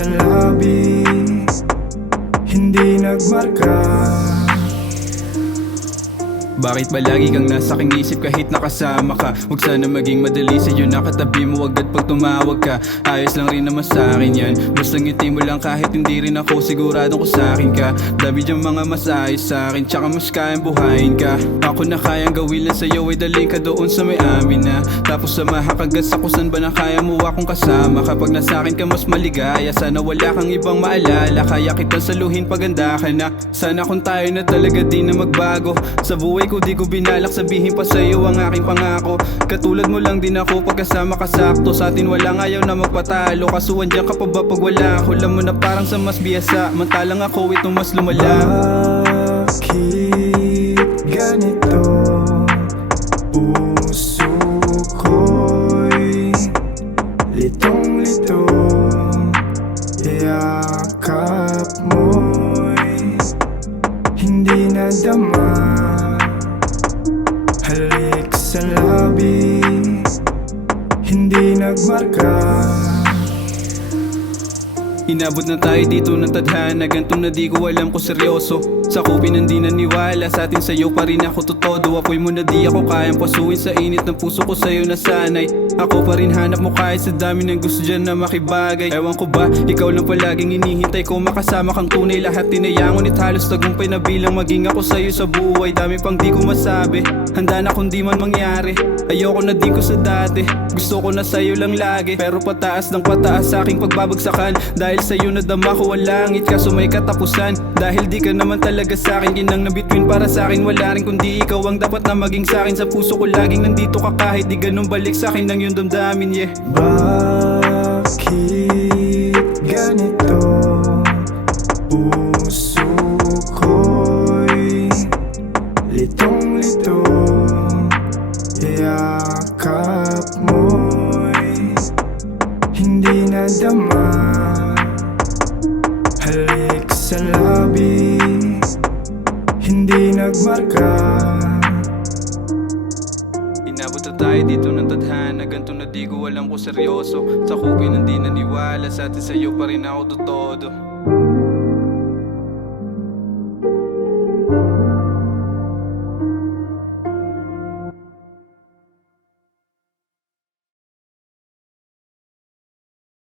sa labi, hindi nagmarka. Bakit ba lagi kang nasa aking isip kahit nakasama ka? Huwag sana maging madali sa'yo nakatabi mo agad pag tumawag ka. Ayos lang rin naman sa'kin yan, basta ngiti mo lang kahit hindi rin ako siguradong kung sa'kin ka. Dami dyan mga mas ayos sa'kin, tsaka mas kayang buhayin ka. Ako na kayang gawin lang sa'yo ay daling ka doon sa may amin na. Tapos samahan ka sa kusan ba na kaya mo akong kasama. Kapag nasa'kin ka mas maligaya, sana wala kang ibang maalala. Kaya kitang saluhin paganda ka na. Sana kung tayo na talaga di na magbago. Sa buhay ko di ko binalak sabihin pa sa'yo ang aking pangako. Katulad mo lang din ako pagkasama ka sakto. Sa atin walang ayaw na magpatalo. Kaso andyan ka pa ba pag wala ako? Alam mo na parang sa mas biyasa, mantalang ako itong mas lumala. Bakit ganito? Puso ko'y litong-lito. Iyakap mo'y hindi nadama. Halik sa labi, hindi nagmarka. Inabot na tayo dito ng tadhana, gantong na di ko alam kung seryoso. Sa kupin hindi naniwala, sa atin sa'yo pa rin ako totodo. Apoy mo na di ako kayang pasuin, sa init ng puso ko sa'yo nasanay. Ako pa rin hanap mo kahit sa dami ng gusto dyan na makibagay. Ewan ko ba, ikaw lang palaging inihintay ko. Makasama kang tunay, lahat tinaya ngunit halos tagumpay na bilang maging ako sa'yo sa buhay. Dami pang di ko masabi, handa na kung di man mangyari. Ayoko na din ko sa dati, gusto ko na sa'yo lang lagi. Pero pataas ng pataas sa aking pagbabagsakan. Dahil sa'yo nadama ko ang langit, kaso may katapusan. Dahil di ka naman talaga sa'kin, ginang na between para sa'kin. Wala rin kundi ikaw ang dapat na maging sa'kin. Sa puso ko laging nandito ka kahit di ganun balik sa'kin ng iyong damdamin, yeah. Bakit ganito? Puso ko'y litong-lito. Iyakap mo'y hindi nadama. Halik sa labi, hindi nagmarka. Inabot na tayo dito ng tadhana, ganito na di ko alam kung seryoso. Sa kupin hindi naniwala, sa atin sa'yo pa rin ako totodo.